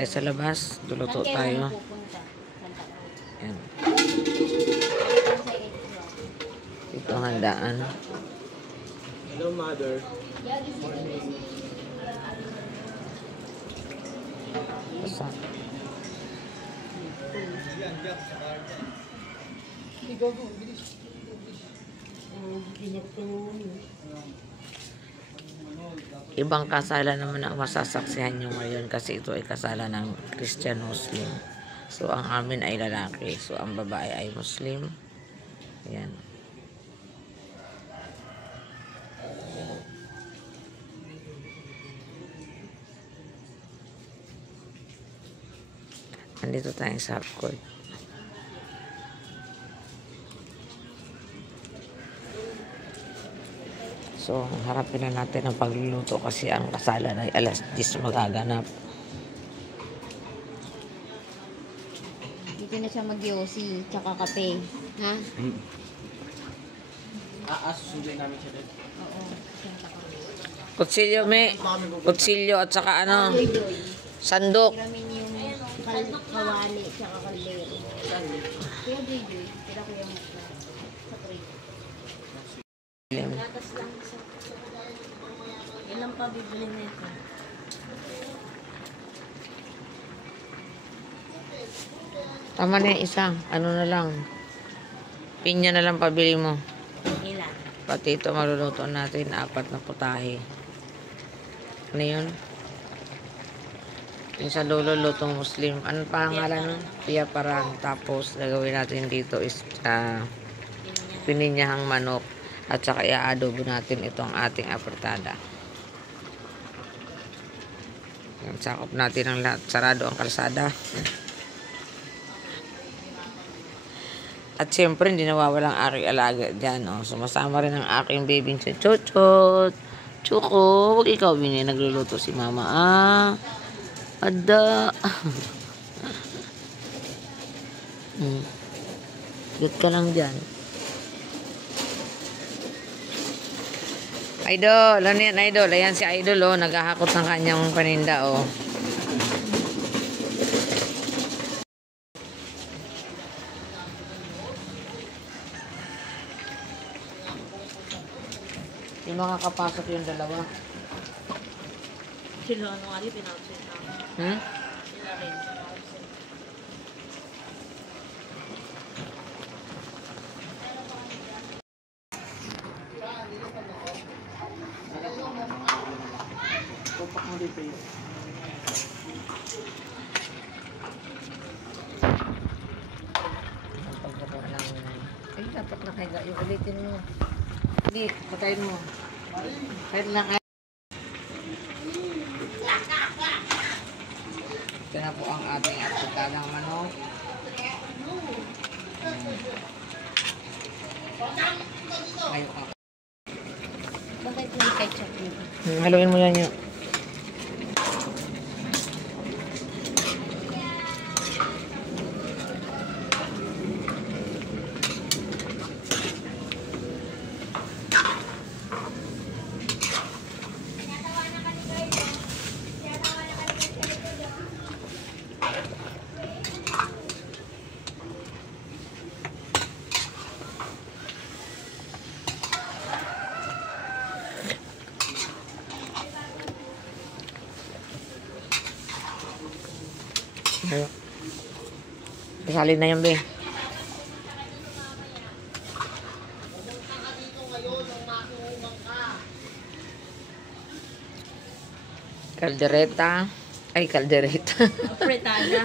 tayo sa labas. Luluto tayo. Yan. Ito ang handaan. Hello, mother. Basta. Ibang kasalan naman ang masasaksihan nyo ngayon kasi ito ay kasalan ng Christian Muslim. So, ang amin ay lalaki. So, ang babae ay Muslim. Ayan. Nandito tayo sa half court. So, harapin na natin ang pagluluto kasi ang kasalan ay alas 10 magaganap. Dito na siya mag-yosi, tsaka kape. Ha? Susundin namin siya din. Oo. Kutsilyo, me. Kutsilyo at saka ano, sandok. Hiramin yung kawali, tsaka kaldero. Kuya Joy, kaya kuya mo sa tray. Gatas lang sa... Ilang pa bibili nito? Tama na yung isa. Ano na lang. Pinya na lang pabili mo. Ilan? Pati ito maluluto natin. 4 na putahe. Ano yun? Yung sa dulo, lutong Muslim. Ano pangalan nun? Pia parang. Tapos, gagawin natin dito is pininyahang manok. At saka i-adobo natin itong ating apertada. Yan, sakop natin ang lahat. Sarado ang kalsada. At siyempre, hindi nawawalang aking alaga dyan. Oh. Sumasama rin ang aking baby Chochot. Chuko, huwag ikaw bini. Nagluluto si mama. Ada. Good ka lang dyan. Idol, ano yan, Idol? Ayan si Idol, oh. Naghahakot ng kanyang paninda, oh. Yung makakapasok yung dalawa. Sila ano nga rin, pinapsin namin. Sila rin, pinapsin. Tupak mo dito yun. Ay, dapat nakahiga. Yung ulitin mo. Hindi, patayin mo. Kahit lang ay. Ito na po ang ating apertadang manok. Ayok ako. Bakit may ketchup nito? Haluin mo yan yun. Kasali na yun, be. Kaldereta. Ay, kaldereta. Fritada.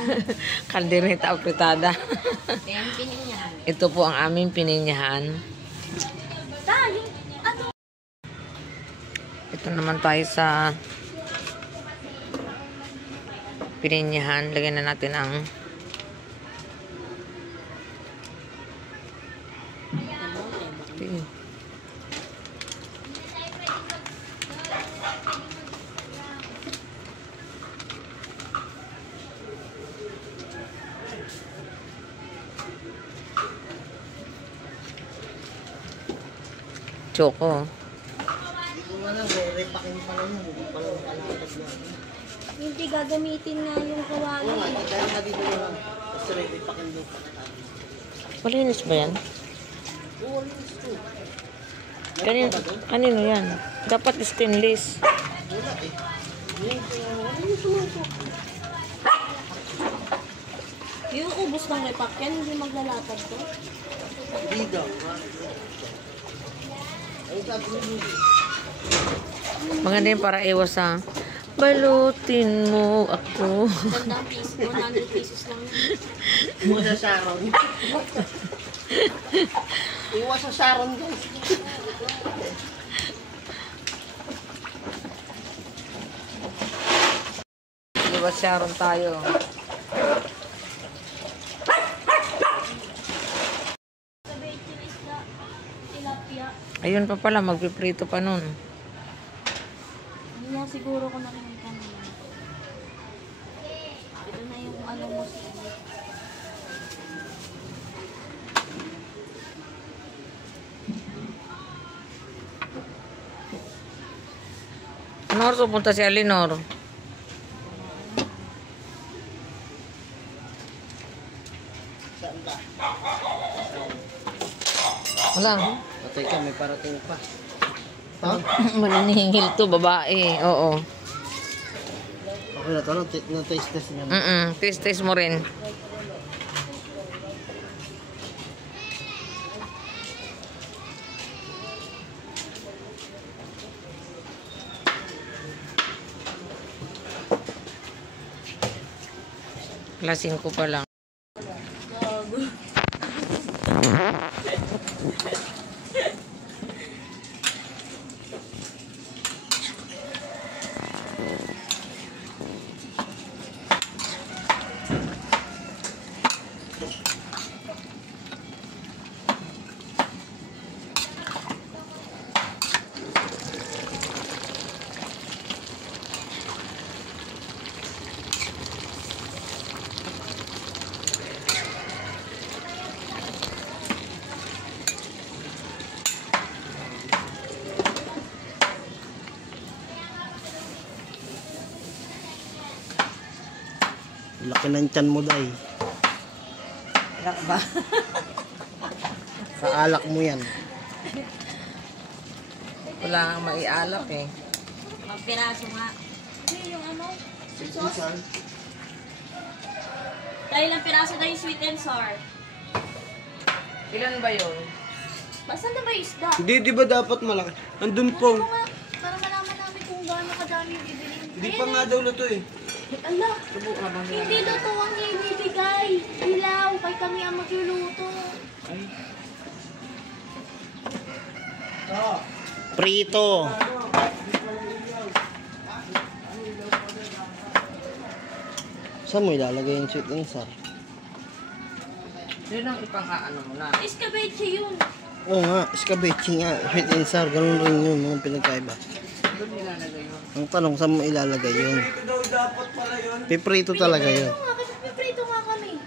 Kaldereta o fritada. Ayan, pininyahan. Ito po ang aming pininyahan. Tayo! Ano? Ito naman tayo sa pininyahan. Lagyan na natin ang choco. Hindi ko nga lang, repakin pa lang yun. Hindi pa lang kalakad na. Hindi gagamitin nga yung kawali. Oo nga, dahil nga dito naman. Tapos ready pa kami. Malinis ba yan? Oo, linis to. Kanino, kanino yan? Dapat stainless. Wala eh. Yung sumuso. Yung ubos ng repack yan, hindi maglalatag to. Hindi daw. Ay, sabi mo. Maganda yun para iwas sa balutin mo ako. Gandang piso, 100 pesos lang yan. Iwas sa Sharon. Iwas sa Sharon, guys. Iwas Sharon tayo. Tilapia. Ayun pa pala, magpiprito pa nun. Hindi na siguro ko nakikita na yun. Ito na yung ano mo. Ano oras pupunta si Alinor? Saan ba? Wala. Patay ka, may parating pa. Ha? Maninihingil to, babae. Oo. Okay na to, na-taste test niya. Taste mo rin. Klaseng ko pa lang. Laki ng tiyan mo, day. Alak ba? Sa alak mo yan. Wala kang maialak eh. Magpiraso nga. Ano yung ano? Sisal. Dahil ang piraso daw yung sweet and sour. Ilan ba yun? Basta na ba yung isda? Hindi, di ba dapat malaki? Andun po. Ano nga, para malaman namin kung gaano kadami yung bibilin. Hindi pa nga daw luto eh. Ala, hindi luto ang ibibigay. Ilaw, kay kami ang magluluto. Prito. Saan mo ilalagay yung sweet and sour? Yun ang ipang-aano mo na. Escabeche yun. Oo nga, escabeche nga. Sweet and sour, ganun rin yun, mga pinagkaiba. Doon nilalagay mo. Ang tanong, saan mo ilalagay yun? Piprito talaga yun. Ano nga, kasi piprito nga kami.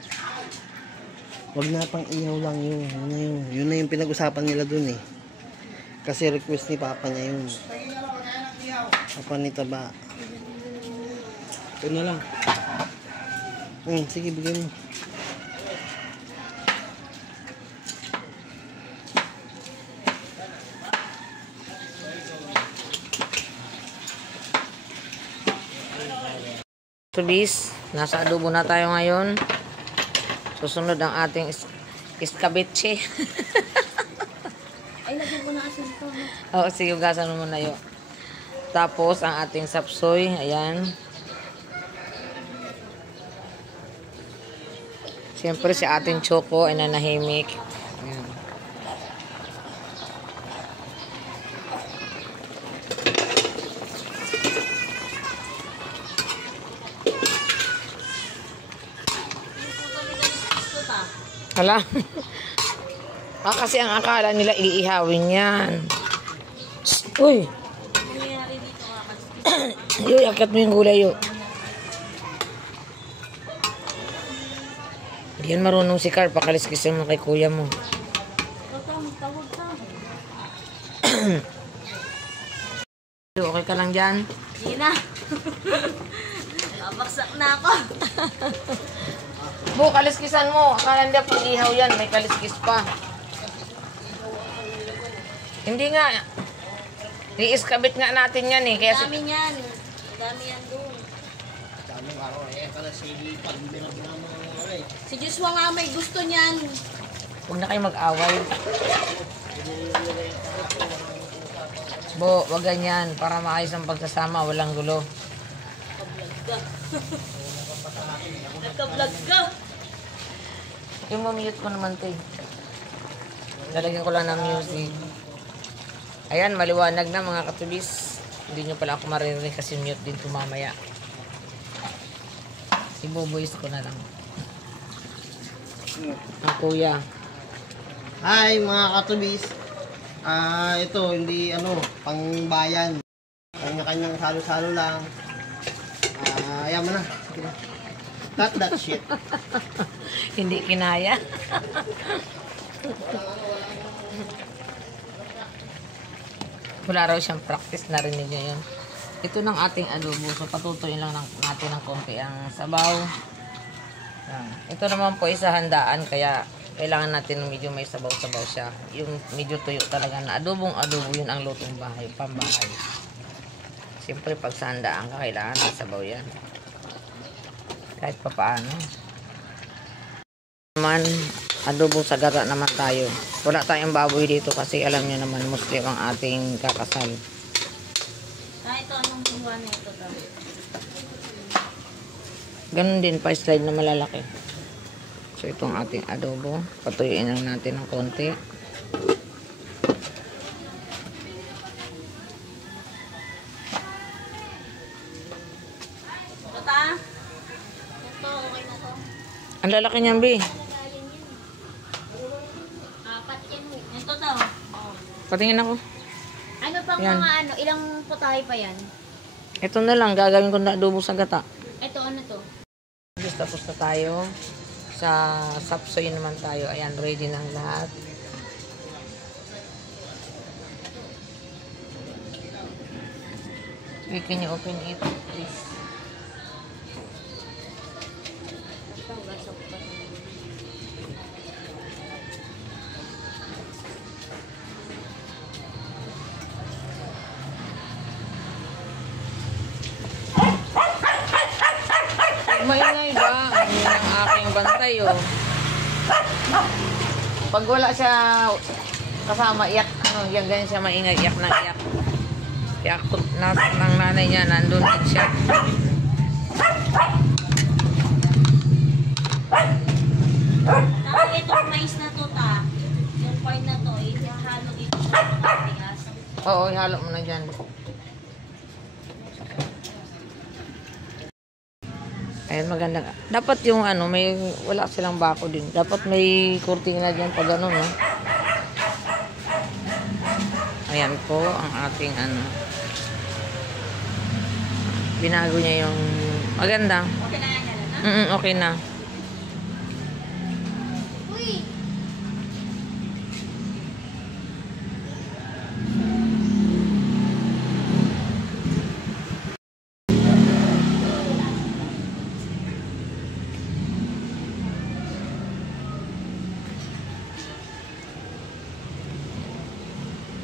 Wag na pang iyaw lang yun. Yun na yun. Yun na yung pinag-usapan nila dun eh. Kasi request ni Papa niya yun. Papa ni Taba. Ito na lang. Sige, bigyan mo. Tulis, nasa adobo na tayo ngayon. Susunod ang ating escabeche. Ay, lagyan ko na asin to. Oo, sige, ugasan mo muna yun. Tapos, ang ating sapsoy, ayan. Siyempre, si ating choco ay nanahimik. Ayan. Hala. Kasi ang akala nila iihawin yan. Uy! Nangyayari dito nga kasi. Yoy, akat mo yung gulay yun. Hindi yan marunong si Carl. Pakaliskisin mo kay kuya mo. Tawag ka. Okay ka lang dyan? Hindi na. Babaksak na ako. Bu, kaliskisan mo. Akala nila pang ihaw yan. May kaliskis pa. Hindi nga. Iiskabit nga natin yan eh. Kaya Dami niyan. Dami yan doon. Si Joshua nga may gusto niyan. huwag na kayo mag-away. Bu, wag ganyan. Para maayos ang pagsasama. Walang gulo. Nagka-vlog ka. Yung mamute ko naman, te. Lalagyan ko lang ng music. Ayan, maliwanag na mga katubis. Hindi nyo pala ako maririnig kasi mute din ko mamaya. Ibo-voice ko na lang. Ang kuya. Hi mga katubis. Ito hindi pangbayan. Kanya-kanyang salo-salo lang. Ayan mo na. Sige na. Cut that shit. Hindi kinaya. Wala raw siyang practice, narinig niyo yun. Ito ng ating adobo. So patutuin lang natin ng konti ang sabaw. Yan. Ito naman po isa handaan kaya kailangan natin medyo may sabaw-sabaw siya. Yung medyo tuyo talaga na adobong adobo yun ang lutong bahay, pambahay. Siyempre pag sa handaan ka kailangan may sabaw yan. Kahit pa paano. Naman, adobo sa gata naman tayo. Wala tayong baboy dito kasi alam niyo naman Muslim ang ating kakasal. Ito anong gumawa na ito daw? Ganun din pa slide na malalaki. So itong ating adobo, patuyuin lang natin ng konti. Ito ta? Ito, okay na to. Ang lalaki niyan, Bi. Apat yan. Ito daw. Oh. Patingin ako. Ano pang Yan. mga ilang putahe pa yan? Ito na lang, gagawin ko na adobo sa gata. Ito ano to? Tapos na tayo. Sa sapsoy naman tayo. Ayan, ready na ang lahat. Wait, can you open it, please? Maingay ba? Yun ang aking bantay, oh. Pag wala siya kasama, iyak, yan ganyan siya maingay, iyak ng iyak. Iyak ng nanay niya, nandun din siya. Tapos itong mais na to ta. Yung part na to, ihahalo dito sa matigas. Oo, ihalo mo na dyan. Ayan, maganda. Dapat yung may, wala silang bako din. Dapat may kurtina dyan pag no? Ayan po, ang ating binago niya yung, maganda. Okay na yan na? Okay na. Uy!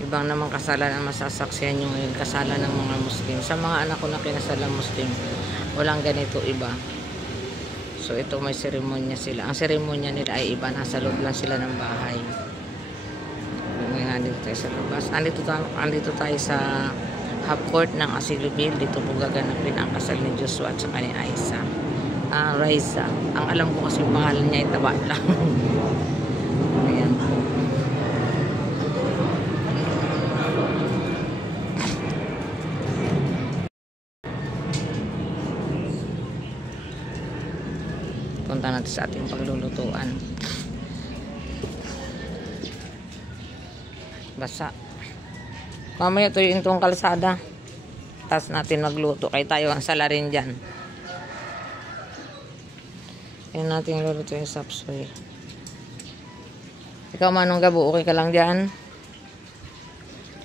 Ibang naman kasalan ang masasaksihan nyo ngayon, kasalan ng mga Muslim. Sa mga anak ko na kinasalang Muslim, walang ganito iba. So ito may seremonya sila. Ang seremonya nila ay iba, nasa loob lang sila ng bahay. Ngayon nandito tayo sa labas. Andito tayo sa half court ng Asilubil. Dito po gaganapin ang kasal ni Joshua at saka ni Aiza. Raiza. Ang alam ko kasi pangalan niya ay Taba lang. Ayan po. Punta natin sa ating paglulutuan. Basa. Mamaya tuyuin itong kalsada. Tapos natin magluto. Kaya tayo ang salarin dyan. Yan natin luluto yung sapsoy. Ikaw Manong Gabo, okay ka lang dyan?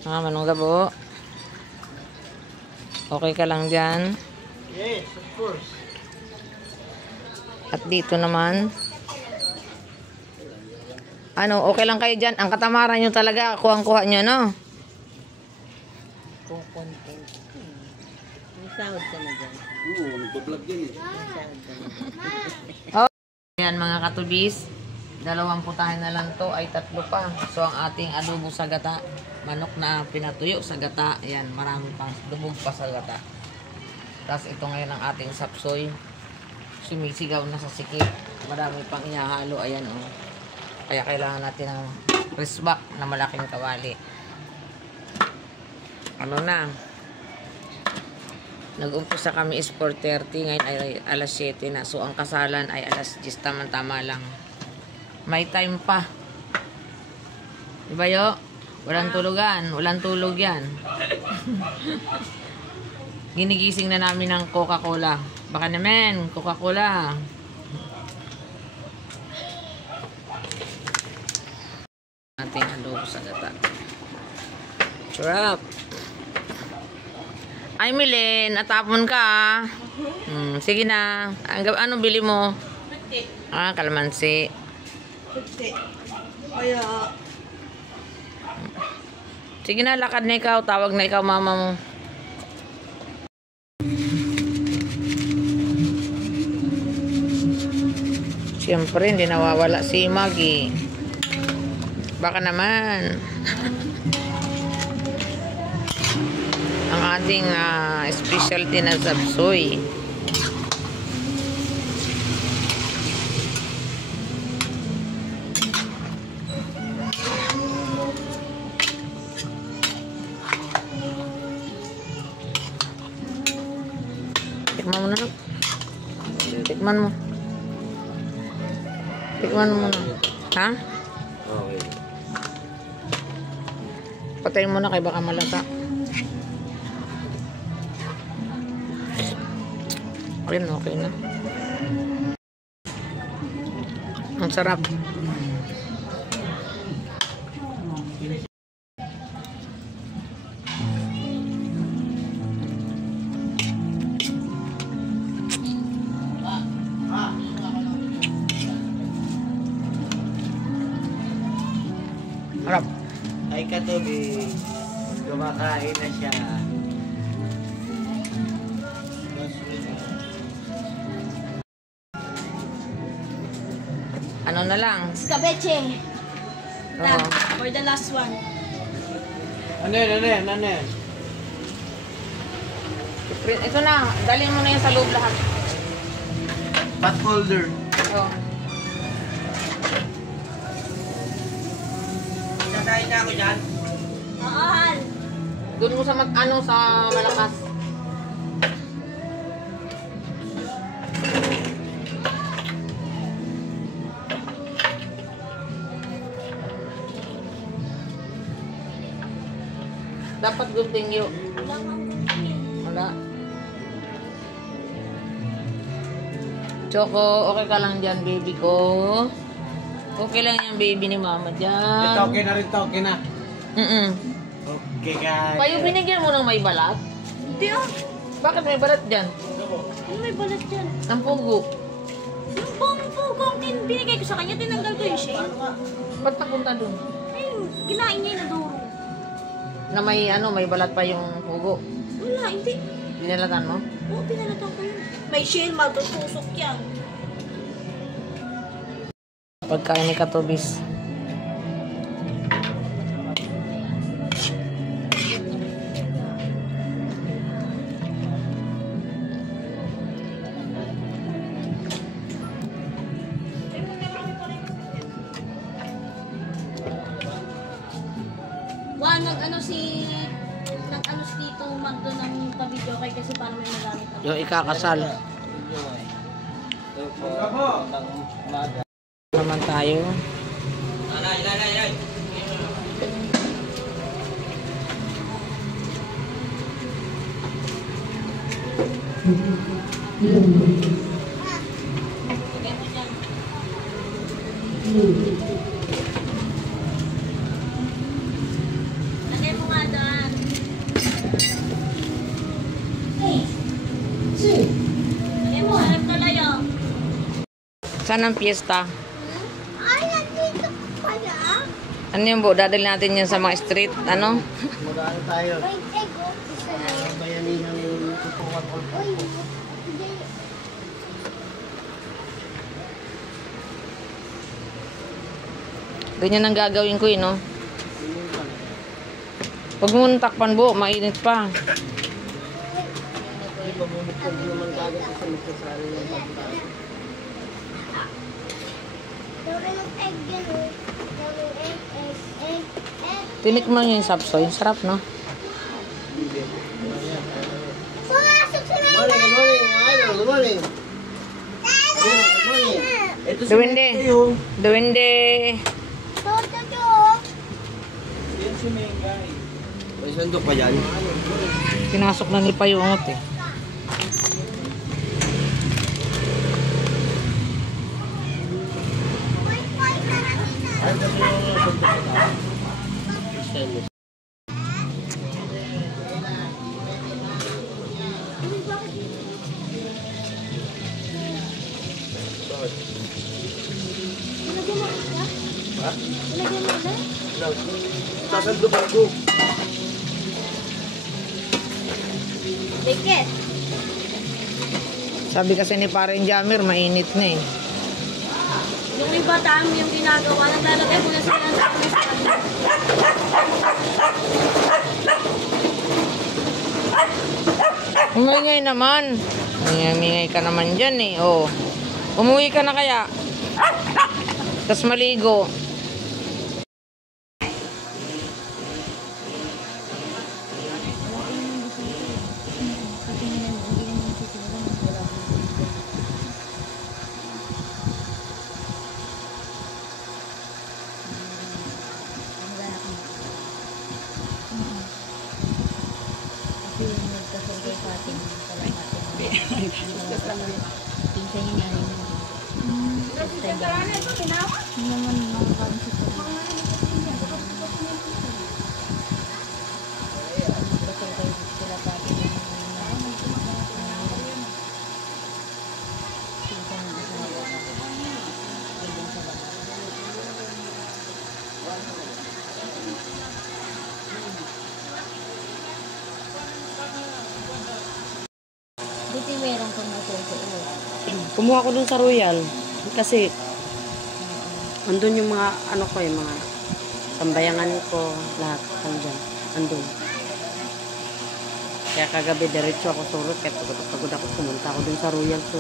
Manong Gabo. Okay ka lang dyan? Yes, of course. At dito naman, ano, okay lang kayo dyan? Ang katamaran nyo talaga, kuhang-kuha nyo, no? Kung content. May sahod ka na dyan. Oo, nagpa-vlog yan eh. May sahod ka na dyan. Ayan mga katubis, 2 putahe na lang to ay 3 pa. So ang ating adobo sa gata, manok na pinatuyo sa gata, ayan, marami pang dubog pa sa gata. Tapos ito ngayon ang ating sapsoy, sumisigaw na sa sikip, marami pang inahalo, ayan oh. Kaya kailangan natin ng risbak na malaking kawali. Ano na? Nag-umpisa kami is 4:30, ngayon ay alas 7 na. So, ang kasalan ay alas 10, tama lang. May time pa. Diba yo? Walang tulugan. Walang tulog yan. Ginigising na namin ng Coca-Cola. Baka naman, Coca-Cola. Ating adobo sa gata. Sarap. Ay, Milen, natapon ka. Sige na. Ano bili mo? Kalamansi. Kaya, Sige na, lakad na ikaw. Tawag na ikaw, mama mo. Siyempre, hindi nawawala si Maggie. Baka naman. Ang ating specialty na sapsoy. Tikman mo na. Tikman mo. Tikman mo na. Ha? Okay. Patayin mo na kay baka malata. Okay na. Ang sarap. Harap. Ay katubi, kumakain na siya. Ano na lang? Skabeche. Oo. For the last one. Ano yan? Ito na. Dalhin mo na yan sa loob lahat. Pot holder. Ito. Sasay na ako dyan. Oo, Hal. Doon mo sa sa malakas. Dapat continue. Wala. Choco, okay ka lang dyan, baby ko. Okay lang yung baby ni mama dyan. Ito okay na rin to, okay na. Okay guys. Payo, binigyan mo ng may balat? Hindi ah. Bakit may balat dyan? Ano may balat dyan? Ng pugo. Yung pong binigay ko sa kanya, tinanggal ko yung shell. Ba't napunta dun? Ayun, kinain niya yung naduro. Na may balat pa yung pugo. Wala, hindi. Binalatan mo? Oo, pinalatan ko yun. May shell, matutusok yan. Pagkain ni Katubis. Nag-ano si Tito Magdo ng pa-video kay kasi para may magamit ako. Yung ikakasal. Naman tayo. Lagay mo nga doon. Lagay mo, harap ka layo. Saan ang piyesta? Ay, nandito pala. Ano yun po? Dadali natin yan sa mga street. Ano? Mag-ano tayo? Wait, ego. Isa na yun. Bayanihan yung tutukan ko. Uy, hindi. Ganyan ang gagawin ko eh, no? Huwag mo nang takpan po, mainit pa. Hindi pa bumukog naman kagad sa magkasali ng pagkain. Dawin ng egg yan, oh. Dawin egg, egg, egg, egg. Tinik mo yung sapsoy. Sarap, no? Pumasok sa Good morning, good morning. Idol, good morning. Good morning. Ito si Duwende. Mengay, oh. Duwende. Toto to. Yan si Mengay. May sandok pa dyan? Pinasok na ni Payungot eh. Ay, kasi yung sandok pa dyan. Stainless. Ha? Sasandukan ko. Ticket. Sabi kasi ni Paring Jamir, mainit na eh. Yung iba tama yung ginagawa, naglalagay mo na sila sa Umingay naman. Umingay ka naman dyan eh. Oh. Umuwi ka na kaya. Tapos maligo. Buti meron kang natutuo. Kumuha ko dun sa Royal kasi andun yung mga ano ko yung mga sambayangan ko lahat andyan andun kaya kagabi diretso ako surot kaya pagod ako pumunta ako dun sa Royal so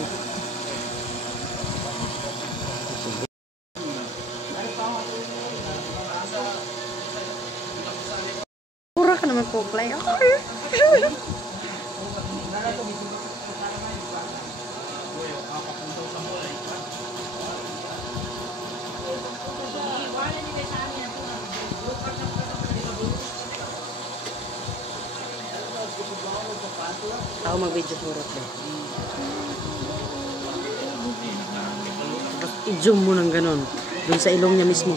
pura ka naman po play ako mag-video surot eh. Tapos i-zoom mo ng ganon. Dun sa ilong niya mismo.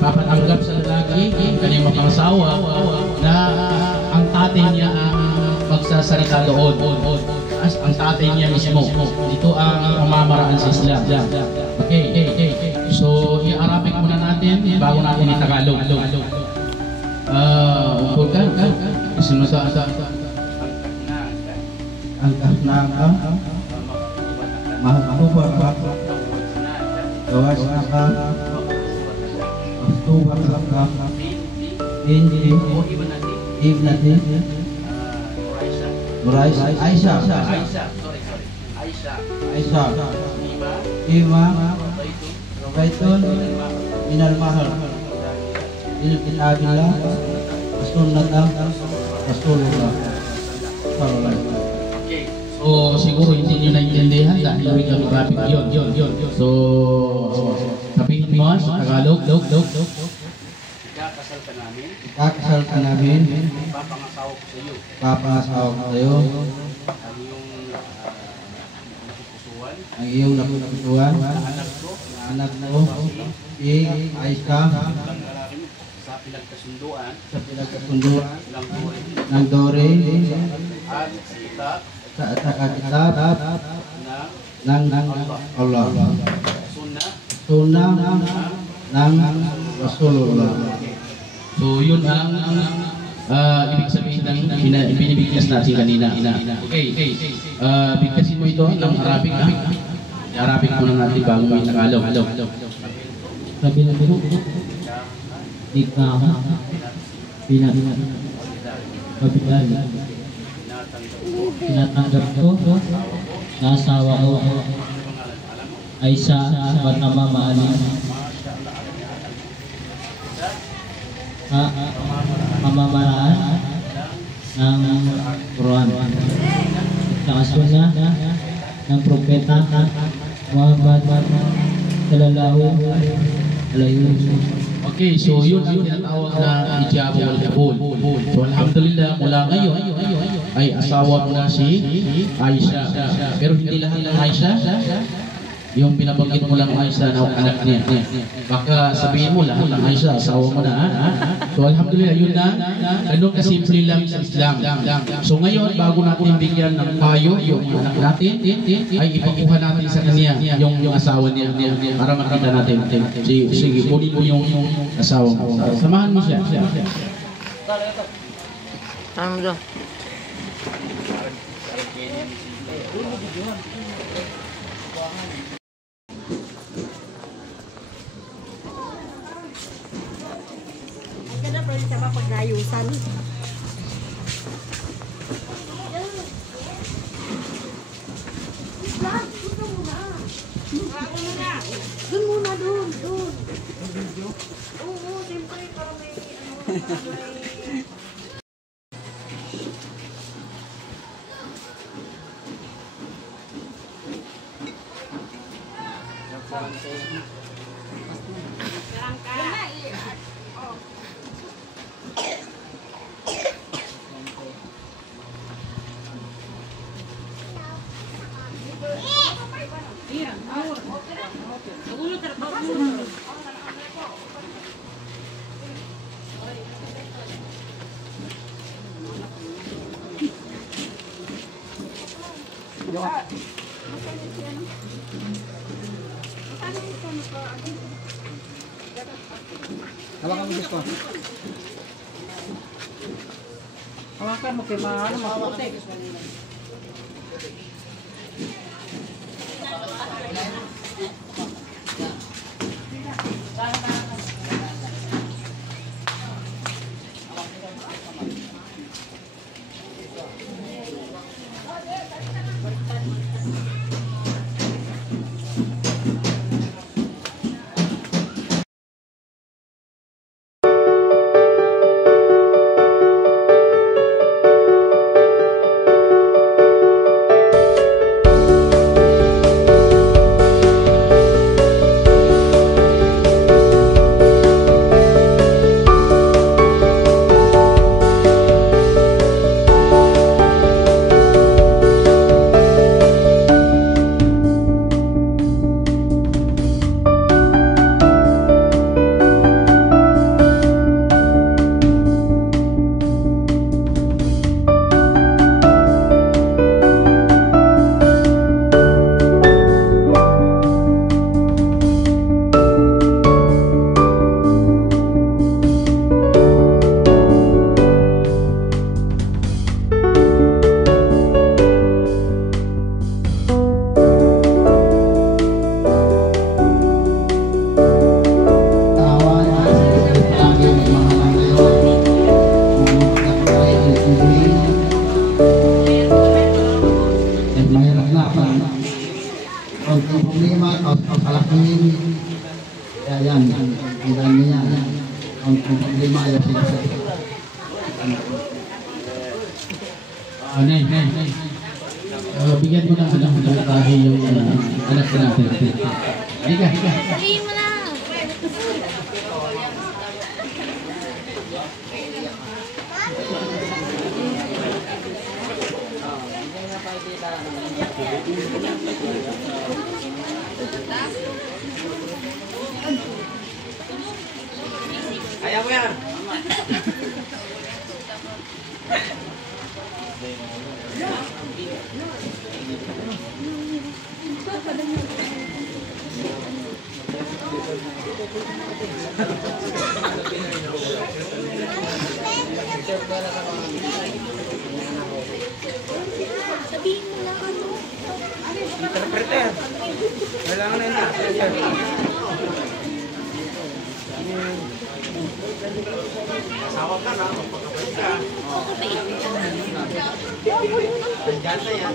papatanggap sa lalaki, kanyang mapangasawa, na ang tatay niya ang magsasalita doon. Ang tatay niya mismo. Ito ang pamamaraan sa Islam. Okay. So, i-Arabic muna natin bago natin i-Tagalog. Ungkol ka? Sinasa ang kahnaka mahatuba ka gawas na ka mahtuba ka hindi ibnati Aisyah Ima Rabaitun Minal Mahal Ilkin Abillah Sunnatah Rasulullah Sallallahu Alaihi Wasallam. So, siguro hindi nyo naintindihan dahil yung Arabic yun. So, sabihin mo sa Tagalog. Ikakasal ka namin, Kakasal ka namin, papangasawa ko sa iyo. papangasawa ko sa iyo, Ang iyong napupusuan, ang iyong napupusuan, anak ko, si Aisyah, sa pinagkasunduan sa pinagkasunduan ng Dore ng Dore, at sa itak sa kakitab ng ng Allah, sunna ng Rasulullah. So, yun ang ibig sabihin ng binibigkas natin kanina. Okay. Bigkasin mo ito ng Arabic. Arabic muna natin bago may Tagalog. Sabi na biro, ikaw, kapital, tinatanggap ko na asawa ko ay sa pamamaalim pamamaraan ng Quran at saka sunna ng propeta Muhammad sallallahu alaihi wasallam. Okay, so yun ang tinatawag na ijab wal qabul. So alhamdulillah, mula ngayon ay asawa mo na si Aisha. Pero hindi lahat ng Aisha. Yung binabanggit mo lang Aisha na anak niya. Baka sabihin mo lahat ng Aisha, asawa mo na. So alhamdulillah, yun na. Ganun kasimple lang sa Islam. So ngayon, bago natin bigyan ng payo yung anak natin, ay ipakuha natin sa kanya yung asawa niya para makita natin. Sige, kunin mo yung asawa mo. Samahan mo siya. Ano mo Ang ganda pa rin siya pag nayusan. Doon muna, doon. Oo, siyempre, para may Hawakan mo kay maputik. may problema, palakihin. Kaya yan, ang dami niya. Ang problema ayaw sila sa Nay. Bigyan mo ng alam ng tahi yung anak ko natin. Higa. Sabihin mo na. Ayaw mo yan. Sabihin mo na ano. Interpreter. Kailangan na interpreter. Asawa ka na, magpakapit ka. Andyan na yan.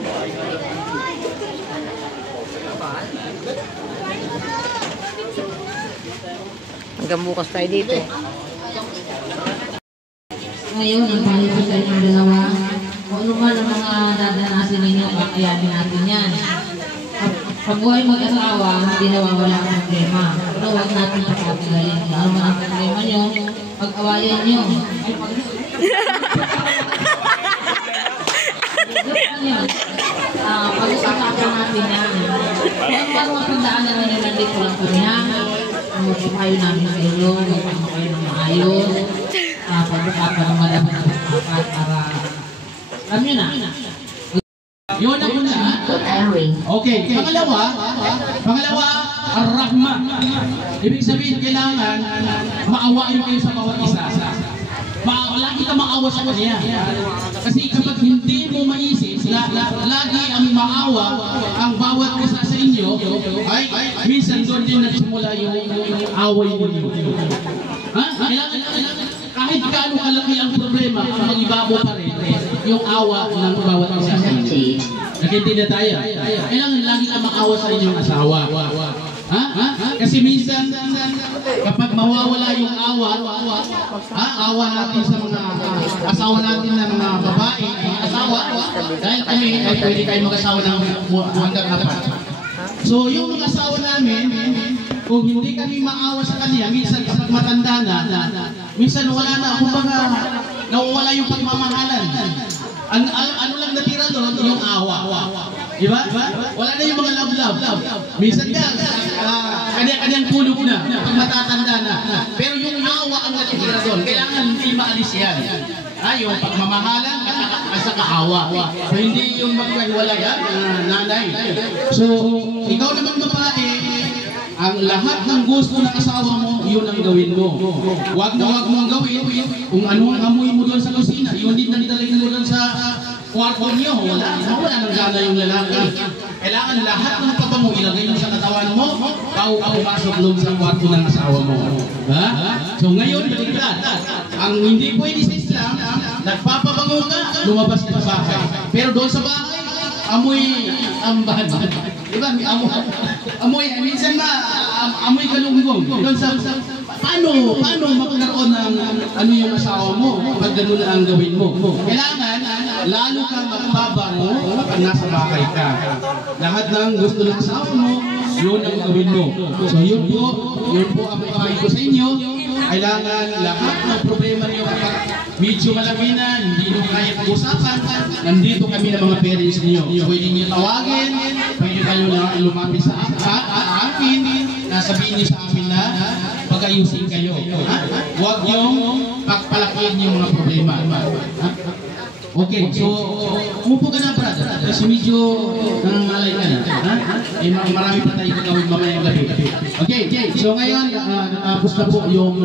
Hanggang bukas tayo dito. Ngayon, ang payo ko sa inyong dalawa, kung ano man ang mga dadanasin ninyo, kakayanin natin yan. Pag buhay mag-asawa, hindi nawawala ang problema. Pero huwag natin pagkapigalin. Kung ano man ang problema nyo, pag-awayan nyo. Pag-usapan natin yan. Huwag bang mapagdaanan ninyo nandito lang kami ha. Magpapayo namin sa inyo, magpapayo ng maayos. Pag-usapan ng malaman ng pagkakat para alam nyo na. Yun ang una. Okay, pangalawa, ar-rahma. Ibig sabihin, kailangan maawain kayo sa bawat isa. Lagi ka maawa sa kanya. Kasi kapag hindi mo maisip, lagi ang maawa ang bawat isa sa inyo, ay minsan doon din nagsimula yung away ninyo. Kailangan, kahit gaano kalaki ang problema, mag-ibabo pa rin yung awa ng bawat isa sa inyo. Nakintindihan tayo. Kailangan lagi ka maawa sa inyong asawa. Kasi minsan, kapag mawawala yung awa natin sa mga asawa natin na mga babae, asawa, dahil kami ay pwede kayo mag-asawa ng hanggang apat. So yung mga asawa namin, kung hindi kami maawa sa kanya, minsan kapag matanda na, minsan wala na, kumbaga nawawala yung pagmamahalan. Ano lang natira doon? Yung awa. Diba? Wala na yung mga love. Minsan ka, kanya-kanyang kulog na, pag matatanda na. Pero yung awa ang natira doon, kailangan hindi maalis yan. Yung pagmamahalan at saka awa. So hindi yung magkahiwalay, nanay. So, ikaw naman babae, ang lahat ng gusto ng asawa mo, yun ang gawin mo. Huwag mo ang gawin kung ano ang amoy mo doon sa kusina, yun din nagdalagin mo doon sa kwarto niyo. Wala nang gana yung lalaki. Kailangan lahat ng pabango ilagay mo sa katawan mo, bago ka pumasok doon sa kwarto ng asawa mo. So ngayon, baligtad. Ang hindi pwede sa Islam, nagpapabango ka, lumabas ka sa bahay. Pero doon sa bahay, amoy ambahan. Diba? Amoy, minsan na amoy galunggong. Doon sa paano magkaroon ng ano yung asawa mo pag gano'n na ang gawin mo? Kailangan, lalo ka magbabango kapag nasa bahay ka. Lahat ng gusto ng asawa mo, yun ang gawin mo. So yun po ang papayo ko sa inyo. Kailangan lahat ng problema niyo kapag medyo malaki na, hindi nyo kaya pag-usapan, nandito kami ng mga parents niyo. Pwede niyo tawagin, pwede kayo na lumapit sa akin, nasabihin niyo sa amin na pag-ayusin kayo. Huwag yung pagpalakihin yung mga problema. Okay, so umupo ka na, brother. Kasi medyo nangangalay ka na. Marami pa tayo gagawin mamayang gabi. Okay, so ngayon, natapos na po yung